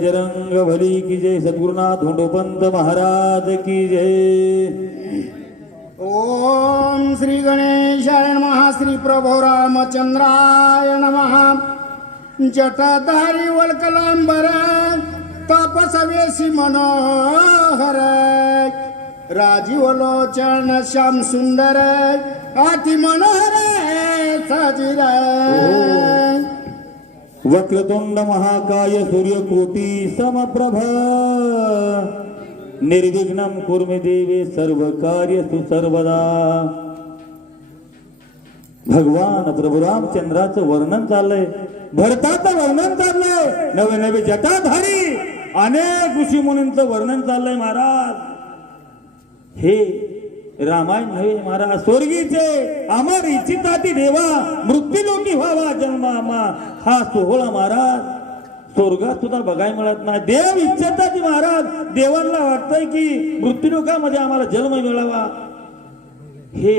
बजरंग भली की जय। सद्गुरुनाथ धोंडोपंत महाराज की जय। ओम श्री गणेशाय नमः श्री प्रभो रामचंद्राय नमः। जटाधारी वल्कलांबर तापसवेशी मनोहर। राजीव लोचन श्याम सुंदर अति मनोहर साजिर वक्रतुंड महाकाय सूर्यकोटी समप्रभ निर्विघ्न कुर्मे देवे सर्व कार्य सर्वदा भगवान प्रभू रामचंद्राचं वर्णन चाललंय. भरताचं वर्णन चाललंय. नवे नवे जटाधारी अनेक ऋषी मुनींचं वर्णन चाललंय महाराज. हे रामायण नव्हे महाराज स्वर्गीचे अमर इच्छिताती देवा मृत्यूलोकी व्हावा जन्म आमा हा सोहळा महाराज स्वर्गात सुद्धा बघायला मिळत नाही. देव इच्छिताती महाराज देवांना वाटतंय की मृत्यूलोकामध्ये आम्हाला जन्म मिळावा. हे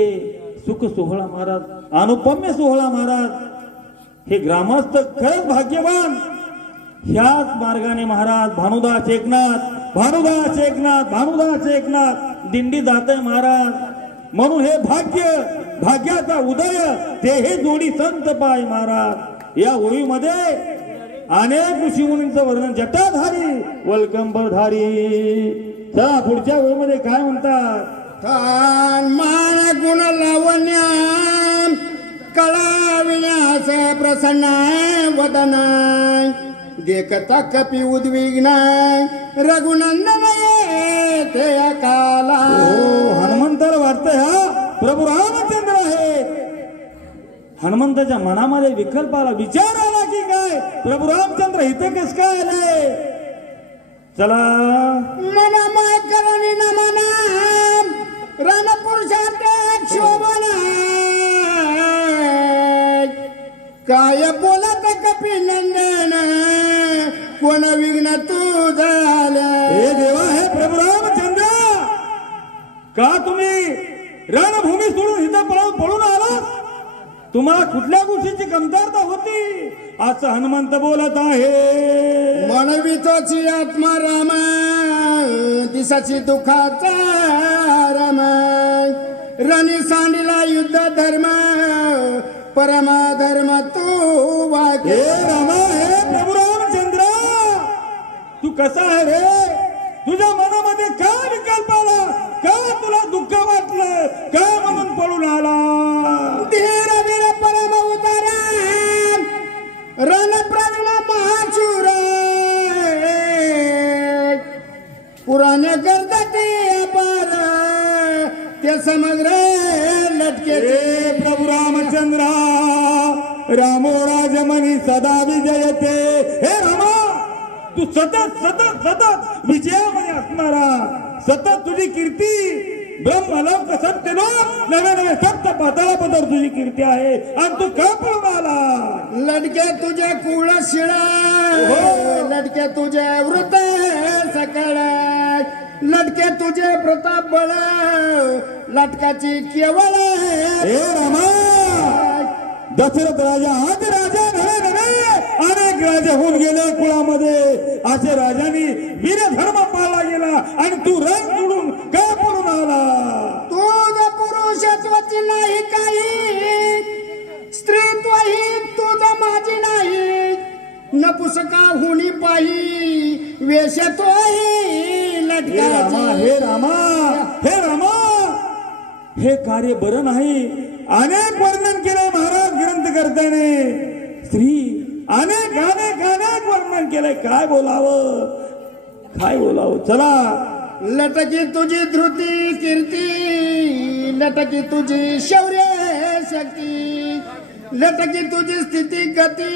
सुख सोहळा महाराज अनुपम्य सोहळा महाराज हे ग्रामस्थ खरंच भाग्यवान. ह्याच मार्गाने महाराज भानुदास एकनाथ भानुदास एकनाथ भानुदास एकनाथ दिंडी जाते महाराज. म्हणून हे भाग्य भाग्याचा उदय ते हे जोडी संत पाय महाराज. या ओळीमध्ये अनेक ऋषी मुनींचं वर्णन. जटाधारी वलकंबरधारी. चला पुढच्या ओळीमध्ये काय म्हणतात? मान गुण लावण्या कळा विनाश प्रसन्न वदना. देखता कपी उद्विग्न रघुनंदन ते काला. हो हनुमंताला वाटतंय हा? प्रभू रामचंद्र आहे. हनुमंताच्या मनामध्ये विकल्प आला विचार आला की काय? प्रभू रामचंद्र इथे कस काय आले चला. मन माय करणी नमन. रणपुरुषात शोभन. काय बोलत कपी नंदन? कोण विघ्न तू झाल्या हे देवा हे प्रभू का तुम्ही रणभूमी सोडून इथं पळून पळून आलात तुम्हाला कुठल्या गोष्टीची कमतरता होती? असं हनुमंत बोलत आहे. मनवितोची आत्मा राम दिसाची दुखाचा राम रणी सांडीला युद्ध धर्म परमा धर्म तू वागे रामा हे प्रभू रामचंद्र तू कसा आहे रे? तुझ्या मनामध्ये का विकल्प आला? का तुला दुःख वाटलं? का म्हणून पळून आला? धीर वीर परम उदार रण प्रवीण महाचूर. पुराणे गर्दती अपार ते समग्र लटके प्रभू रामचंद्र रामो राजमणी सदा विजयते. हे रामा! तू सतत सतत सतत विजयामध्ये असणारा सतत तुझी कीर्ती ब्रह्मलोक सत्यलोक नवे नवे सप्त पाताळापदर तुझी कीर्ती आहे. आणि तू का पळून आला? लटके तुझे कुळ शिळा हो. लटके तुझे वृत सकळ लटके तुझे प्रताप बळ लटकाची केवळ. हे रामा दशरथ राजा आज राजा नव्हे नव्हे अनेक राजा होऊन गेले कुळामध्ये. असे राजांनी वीर धर्म पाळला गेला आणि तू रंग सोडून का पळून आला. तुझ पुरुषत्वाची नाही काही. स्त्रीत्वही तुझ माझी नाही. नपुसका हुनी पाही वेश तोही हे रामा हे रामा हे रामा. हे कार्य बरं नाही. अनेक ग्रंथ करताने स्त्री अनेक अनेक अनेक वर्णन केलंय. काय बोलावं? काय बोलावं? चला. लटकी तुझी धृती कीर्ती. लटकी तुझी शौर्य शक्ती. लटकी तुझी स्थिती गती.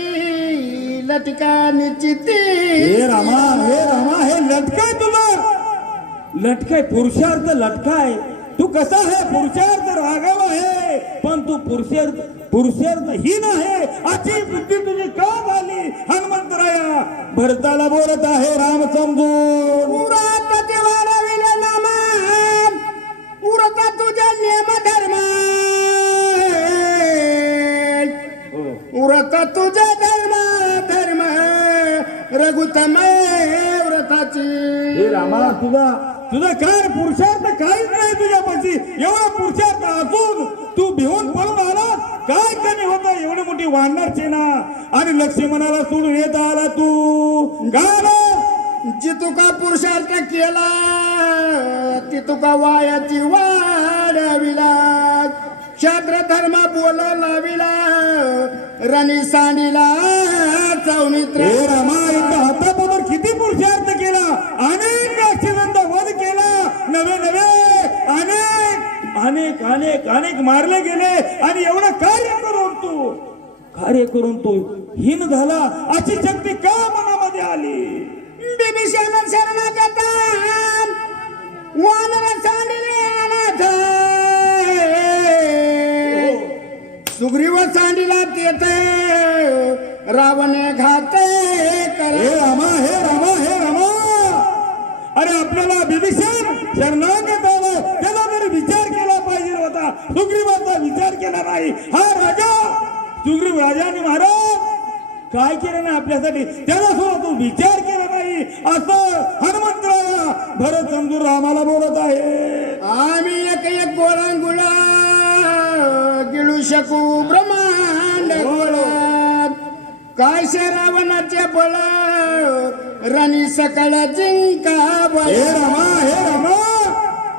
लटका निश्चिती. हे रामा हे रामा हे लटकाय तुला. लटकाय पुरुषार्थ लटकाय. तू कसा आहे? पुरुषार्थ राघव आहे पण तू पुरुषार्थ पुरुषार्थ हीन आहे. अशी बुद्धी तुझी का झाली? हनुमंतराया भरताला बोलत आहे राम समजून. पुरात देवाला विले नाम पुरता तुझे नियम धर्म उरत तुझे धर्म धर्म लघुतम व्रताची. हे रामा तुझा तुझा काय पुरुषार्थ काहीच नाही तुझ्यापाशी एवढा पुरुषार्थ असून तू भिवून पळून आला काय कमी होता एवढी मोठी वाढणार सेना. आणि लक्ष्मणाला सोडून येत आला तू. गाला जी तुका पुरुषार्थ केला ती तुका वायाची वाढविला क्षत्र धर्म बोल लाविला रणी सांडीला चौनित्र हे रामा एका हाताबरोबर किती पुरुषार्थ केला अनेक राक्षसांचा वध केला नवे नवे अनेक अनेक अनेक अनेक मारले गेले आणि एवढं कार्य करून तू कार्य करून तू हीन झाला अशी शक्ती का मनामध्ये आली? बिभीषण शरणागत वानर सांडिले अनाथ सुग्रीव सांडिला तेथे रावणे घाते कर. हे रामा हे रामा हे रामा. अरे आपल्याला विभीषण शरणागत आला त्याला तरी विचार केला पाहिजे होता सुग्रीवाचा विचार केला नाही हा राजा सुग्रीव राजाने महाराज काय केलं नाही आपल्यासाठी? त्याला सुद्धा तो विचार केला नाही. असं हनुमंतराया भरत समजून रामाला बोलत आहे. आम्ही एक एक गोळांगुळा गिळू शकू ब्रह्मांड गोळात. काय शे रावणाचे बळ रणी सकळ जिंका हे रामा हे रामा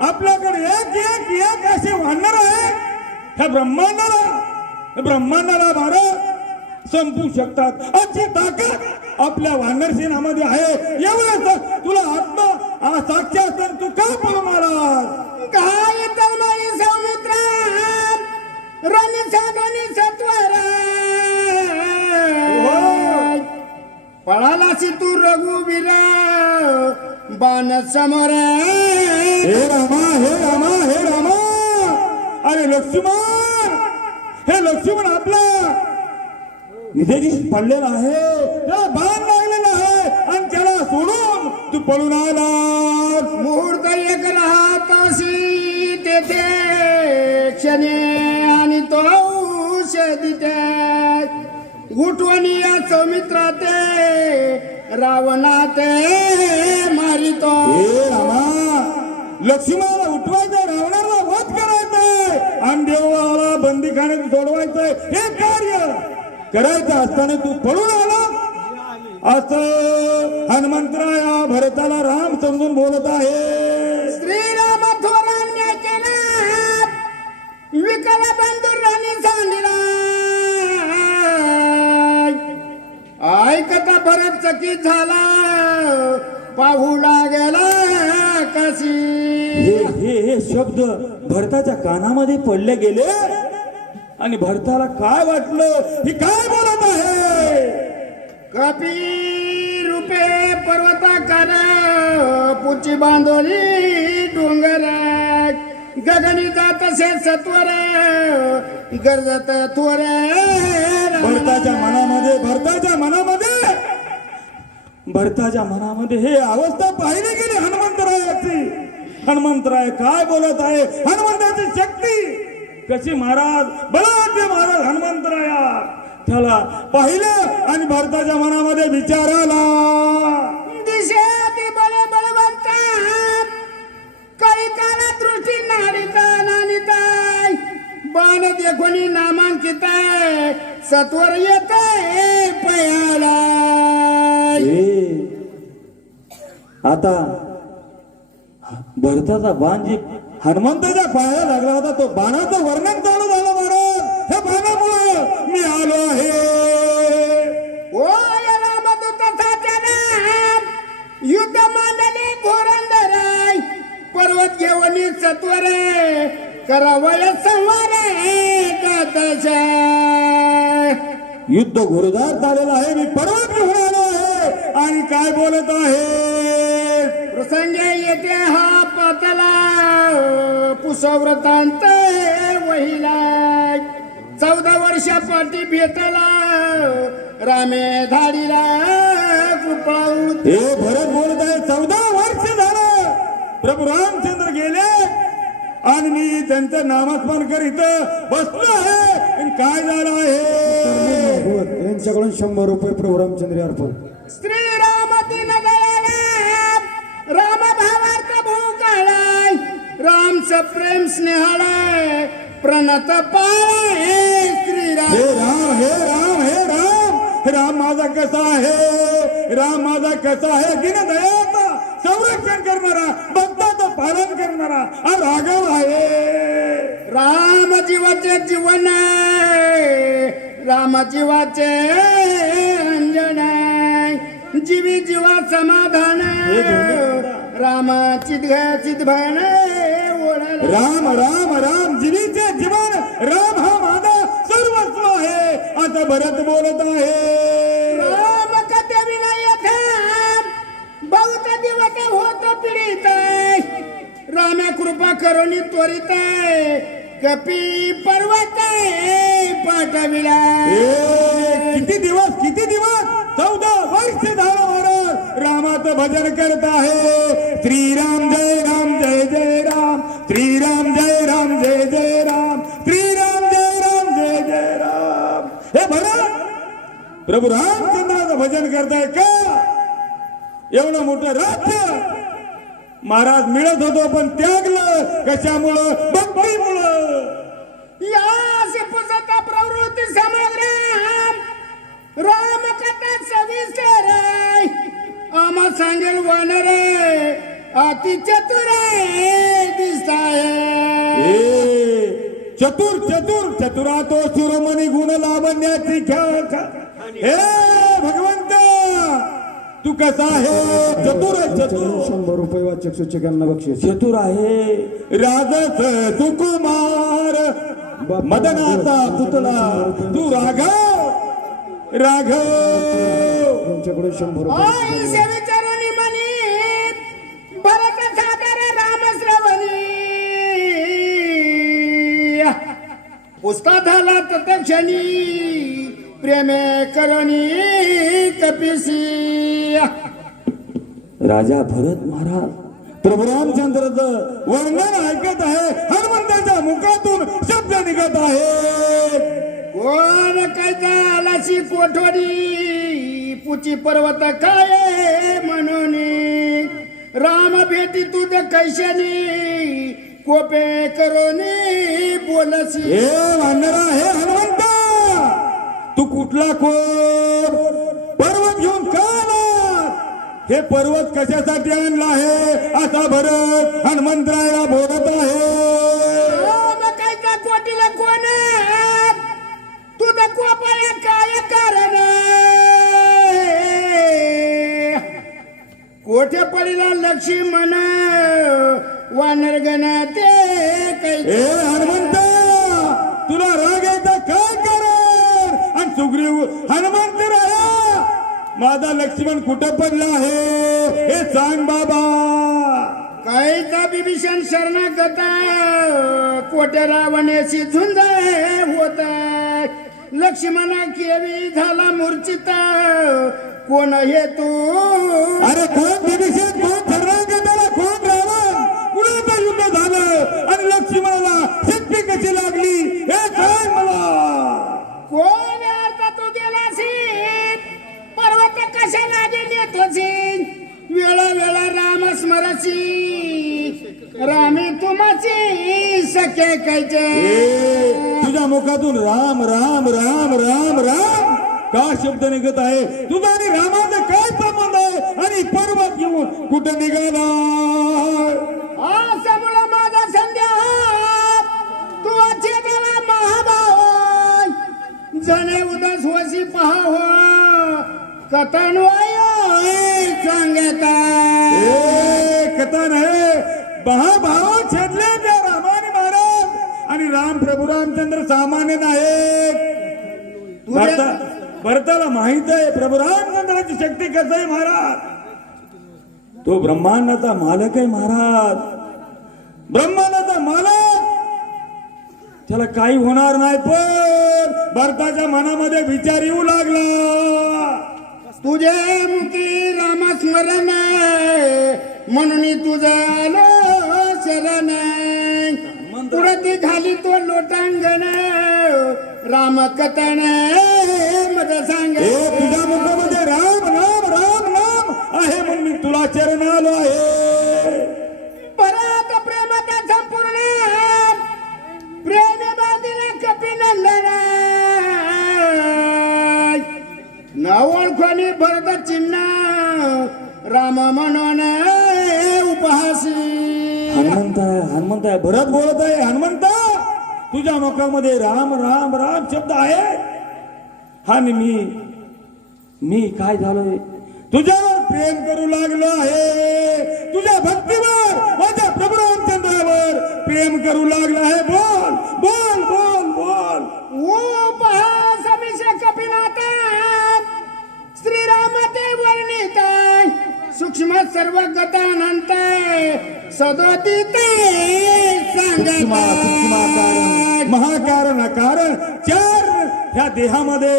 आपल्याकडे एक एक एक असे वाढणार आहे ह्या ब्रह्मांडाला ब्रह्मांडाला भारत संपू शकतात. अशी ताकद आपल्या वानर सेनामध्ये आहे. एवढंच. तुला आत्मा साक्षी असताना तू का पळून आलास काय तलमाई सौमित्र. रणी साधनी सत्वर पळालासी तू रघुवीर. बाण समोर. हे रामा हे रामा हे अरे लक्ष्मण! हे लक्ष्मण आपला निधेजी पडलेला आहे. त्याला बाण लागलेला आहे. आणि त्याला सोडून तू पळून आलास. मुहूर्त एक राहत अशी तेथे क्षणे आणि तो औषधी उठवणी या सौमित्रा ते रावणा ते मारितो. हे रामा लक्ष्मणाला उठवायचं रावणाला वध करायचंय बंदी देवाला बंदीखान्यात सोडवायचंय हे कार्य करायचं असताना तू पळून आला. असं हनुमंतराया भरताला राम समजून बोलत आहे. श्रीराम थोरांनी केला विकल बंधुरांनी सांगितला ऐकता फरक चकित झाला. पाहू लागला. कशी हे हे हे शब्द भरताच्या कानामध्ये पडले गेले? आणि भरताला काय वाटलं? हे काय बोलत आहे? कपी रूपे पर्वताकार पुची बांधोली डोंगर गगनी जात से सत्वर गरजत थोर भरताच्या मनामध्ये भरताच्या मनामध्ये भरताच्या मनामध्ये हे अवस्था पाहिली गेली हनुमंतरायाची हनुमंतराय काय बोलत आहे? हनुमंताची शक्ती. कशी महाराज? बलाढ्य महाराज हनुमंतराया त्याला पाहिलं आणि भरताच्या मनामध्ये विचार आला. बाण देखोनी नामांकित सत्वर येते पयाला. आता भरताचा बाण जी हनुमंताच्या पायाला लागला होता तो बाणाचं वर्णन चालू झालं महाराज. हे बाणामुळं मी आलो आहे. युद्ध मांडली घोरंदराय पर्वत घेऊन सत्वर करावय संवार युद्ध घोरदार झालेलं आहे मी पर्वत घेऊन आलो आहे. आणि काय बोलत आहे? प्रसंग येते हा पातला. पुसव्रतांत वहिला. चौदा वर्षापाठी भेटला. रामे धाडीला कृपाळू हे भरत बोलत आहे चौदा वर्ष झालं. प्रभू रामचंद्र गेले. आणि मी त्यांचं नामस्मरण करीत बसलो आहे. आणि काय झालं आहे? यांच्याकडून शंभर रुपये प्रभू रामचंद्र अर्पण. श्रीराम आमचं प्रेम स्नेहाळ प्रणत पाळ हे श्रीराम. हे राम हे राम हे राम. हे राम माझा कसा आहे? राम माझा कसा आहे? दिन दयाचा संरक्षण करणारा भक्ताचं पालन करणारा हा राघव आहे. राम जीवाचे जीवन आहे. राम जीवाचे अंजन आहे. जीवी जीवा समाधान हे दोन्ही राम चित ओढाला राम राम राम जीवीचे जीवन राम हा माझा सर्वस्व आहे. आता भरत बोलत आहे. राम कथे विनय थांब बहुत दिवस होत पीडित राम्या कृपा करुणी त्वरित कपी पर्वत पाठविला किती दिवस किती दिवस? चौदा वर्ष झालं महाराज. रामाचं भजन करत आहे. श्रीराम जय राम जय जय. राम श्रीराम जय राम जय जय राम। श्रीराम जय राम जय जय राम। हे भरत प्रभू रामचंद्राचं भजन करताय का? एवढं मोठं राज्य महाराज मिळत होतो पण त्यागलं कशामुळं? भक्तीमुळं. यास पुसत प्रवृत्ती समग्र राम. कथा सविस्तर आम्हा सांगेल वानर अति चतुर चतुर चतुर चतुरा तो शिरोमणी गुण लावण्याची हे भगवंत! तू कसा आहे? चतुर आहे, चतुर. शंभर रुपये वाचक सूचकांना बक्षीस. चतुर आहे. राजस सुकुमार मदनाचा पुतळा. तू राघव राघव. यांच्याकडे शंभर रुपये पुस्ता झाला तत्क्षणी प्रेमे करुणी कपिसी. राजा भरत महाराज प्रभू रामचंद्राचं वर्णन ऐकत आहे. हनुमंताच्या मुखातून शब्द निघत आहे कोण काय आलाशी कोठोडी पुची पर्वत काय म्हणून? राम भेटी तुझ कैशनी कोपे करोनी बोलसी. हे वानरा हे हनुमंत! तू कुठला कोण पर्वत घेऊन का? हे पर्वत कशासाठी आणला आहे? असा भरत हनुमंतरायला बोलत आहे. राम कायचा कोटीला कोण तुझं कोपाया काय कारण कोठे पडला लक्ष्मण? वानर गण ते ए काही हनुमंत तुला राग यायचा काय कारण? आणि सुग्रीव हनुमंत राया माझा लक्ष्मण कुठं पडला आहे? हे सांग बाबा. काहीचा बिभीषण शरणागत? कोट्या रावण्याची झुंज होत लक्ष्मणा केवी झाला मूर्छित. कोण हे तू? अरे कोण विभीषण कोण शरणागताला कोण रावण कुणाचं युद्ध झालं आणि लक्ष्मणाला कशी लागली. हे सांग मला कोण अर्थ तू गेलासी? पर्वत कशाला नेतोसी वेळ वेळ राम स्मरसी रामी तुमची सखे कैचे तुझ्या मुखातून राम राम राम राम राम का शब्द निघत आहे? तुझा आणि रामाचा काय संबंध आहे? आणि पर्वत घेऊन कुठं निघाला? जणे उदास वशी पहाव. कथन सांगता. कथन आहे महाभाव छेदले त्या रामाने महाराज. आणि राम प्रभू रामचंद्र सामान्य नाहीत भरता भरताला माहीत आहे प्रभू रामचंद्राची शक्ती कसं आहे महाराज? तो ब्रह्मांडाचा मालक आहे महाराज. ब्रह्मांडाचा मालक. त्याला काही होणार नाही पण भरताच्या मनामध्ये विचार येऊ लागला. तुझे मुखी रामस्मरण म्हणून तुझं आलो शरण. पुढे खाली तो लोटांगण राम कथन मग सांग तुझ्या मुखामध्ये राम राम राम राम आहे म्हणून मी तुला चरण आलो आहे. कोणी भरत चिन्ह. राम म्हणून उपहासी. हनुमंत हनुमंत भरत बोलत आहे हनुमंत. तुझ्या मुखामध्ये राम राम राम शब्द आहे. हा नि मी मी काय झालोय? तुझ्यावर प्रेम करू लागलो आहे. तुझ्या भक्तीवर माझ्या प्रभू रामचंद्रावर प्रेम करू लागलो आहे. बोल बोल बोल बोल. उपहास अभिषेक कपिनाथ श्रीरामते वर्णित सूक्ष्म सर्व गतानंत सदोदिते सूक्ष्म महाकारण कारण चार ह्या देहामध्ये.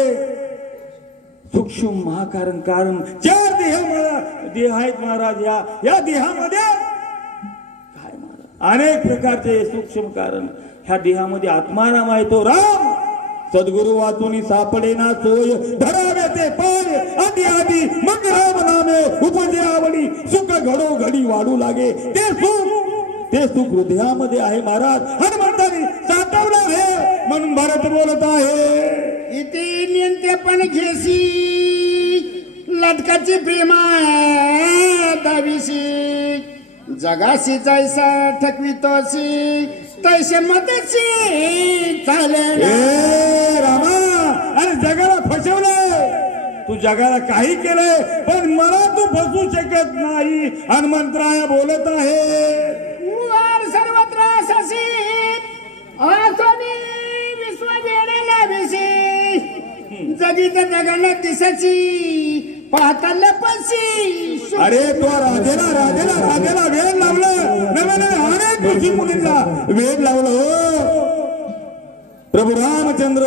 सूक्ष्म महाकारण कारण चार देह देह आहेत महाराज या या देहामध्ये. काय महाराज? अनेक प्रकारचे सूक्ष्म कारण ह्या देहामध्ये आत्माराम आहे तो राम. सद्गुरु वाचून सापडे ना सोय धरा आधी आधी मग राम नामे उपजे आवडी सुख घडो घडी वाढू लागे. ते सुख ते सुख हृदयामध्ये आहे महाराज. हनुमंताने साठवलं आहे म्हणून भारत बोलत आहे. इथे नियंत्रे पण घेसी लटकाची प्रेमा दाविशी जगाशी जैसा ठकवितोसी तैसे मतशी चाले ए रामा अरे जगाला फसवलंय. तू जगाला काही केलंय पण मला तू फसू शकत नाही. हनुमंतराया बोलत आहे सर्वत्र जगीत जगाला दिसची पाहताना पशी अरे तो राधेला राधेला राधेला वेळ लावलं. नव्हे अनेक ऋषी मुलींना वेळ लावलं हो. प्रभू रामचंद्र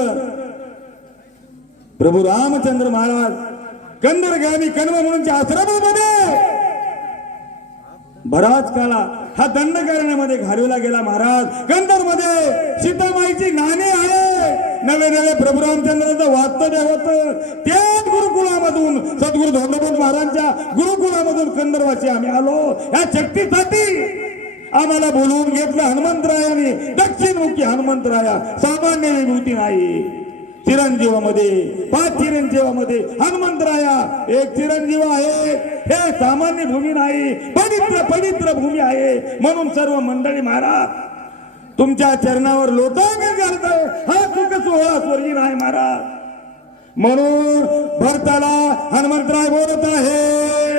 प्रभू रामचंद्र महाराज कंदरगामी कन्व म्हणून आश्रमामध्ये बराच काळा हा दंड करण्यामध्ये घालवला गेला महाराज. कंदरमध्ये सीतामाईची नाणे आहे नवे नवे प्रभू रामचंद्राचं वास्तव्य होत त्याच गुरुकुळामधून सद्गुरु धोंडोबत महाराजांच्या गुरुकुळामधून कंदरवाची आम्ही आलो. या शक्तीसाठी आम्हाला बोलवून घेतलं हनुमंतरायाने. दक्षिणमुखी हनुमंतराया सामान्य विभूती नाही. चिरंजीवामध्ये पाच चिरंजीवामध्ये हनुमंतराया एक चिरंजीव आहे. हे सामान्य भूमी नाही पवित्र पवित्र भूमी आहे. म्हणून सर्व मंडळी महाराज तुमच्या चरणावर लोटांगण घालत हा सुख सोहळा स्वर्गीन आहे महाराज. म्हणून भरताला हनुमंतराय बोलत आहे.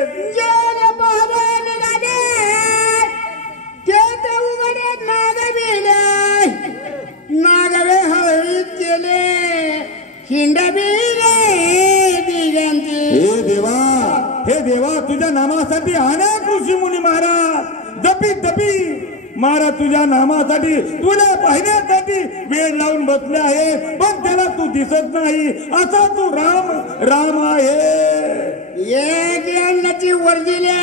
हे देवा हे देवा तुझ्या नामासाठी अनेक ऋषी मुनी महाराज जपी जपी. महाराज तुझ्या नामासाठी तुला पाहण्यासाठी वेळ लावून बसले आहे पण त्याला तू दिसत नाही. असा तू राम राम आहे. एक अन्नाची वर्जिले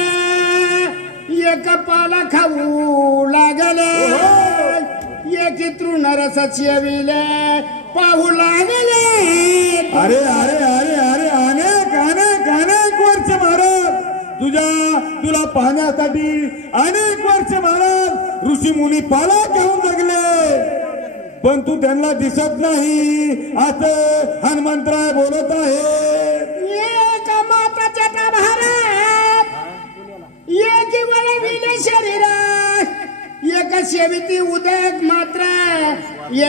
एक पाला खाऊ लागले एक तृणरसाची अविले पाहू लागले. अरे अरे अरे अरे अनेक अनेक अनेक वर्ष महाराज तुझ्या तुला पाहण्यासाठी अनेक वर्ष महाराज ऋषी मुनी पाला घेऊन जगले पण तू त्यांना दिसत नाही. असं हनुमंतराय बोलत आहे. सेविती उदक मात्र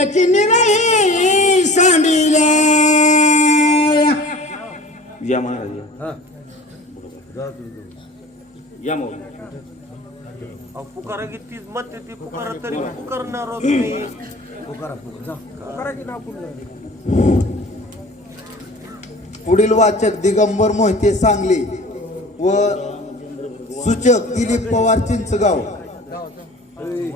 एकी निराही सांडिल्या या महाराज या. मग अहो, पुकारा की तीच मत ती. पुकारा तरी पुकारणार आहोत तुम्ही पुढील वाचक दिगंबर मोहिते सांगली व सूचक दिलीप पवार चिंचगाव. Hey.